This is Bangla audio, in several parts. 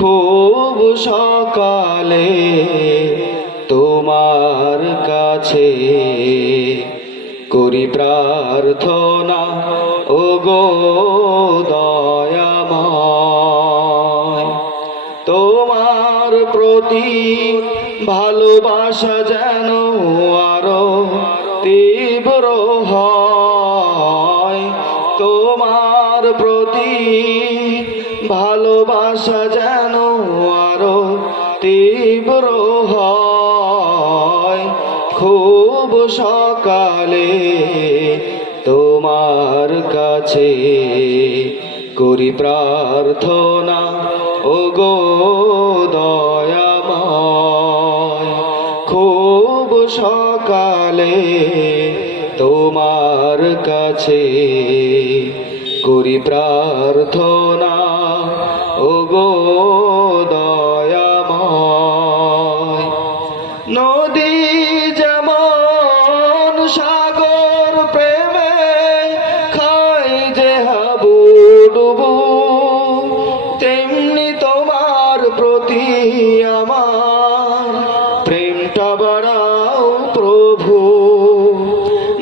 খুব সকালে তোমার কাছে করি প্রার্থনা, ওগো দয়াময়। তোমার প্রতি ভালোবাসা যেন আরো তীব্র হয়। তোমার প্রতি ভালোবাসা যেন আরো তীব্র হয়। খুব সকালে তোমার কাছে করি প্রার্থনা, ওগো দয়াময়। খুব সকালে তোমার কাছে করি প্রার্থনা, ওগো দয়াময়। নদী যেমন সাগর প্রেমে খায় যে হাবুডুবু, তেমনি তোমার প্রতি আমার প্রেমটা বাড়াও প্রভু।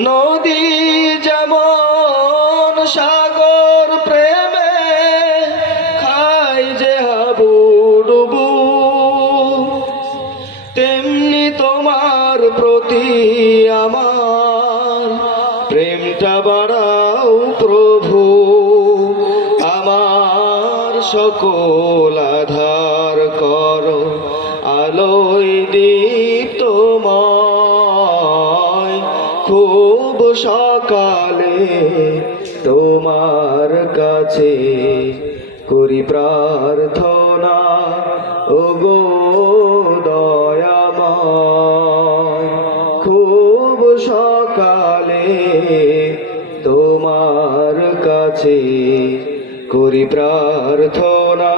নদী যেমন সাগর প্রেমে খায় যে হাবুডুবু, তেমনি তোমার প্রতি আমার প্রেমটা বাড়াও প্রভু। আমার সকল আধার করো আলোয় দীপ্তময়। খুব সকালে তোমার কাছে করি প্রার্থনা, ওগো দয়াময়। খুব সকালে তোমার কাছে করি প্রার্থনা,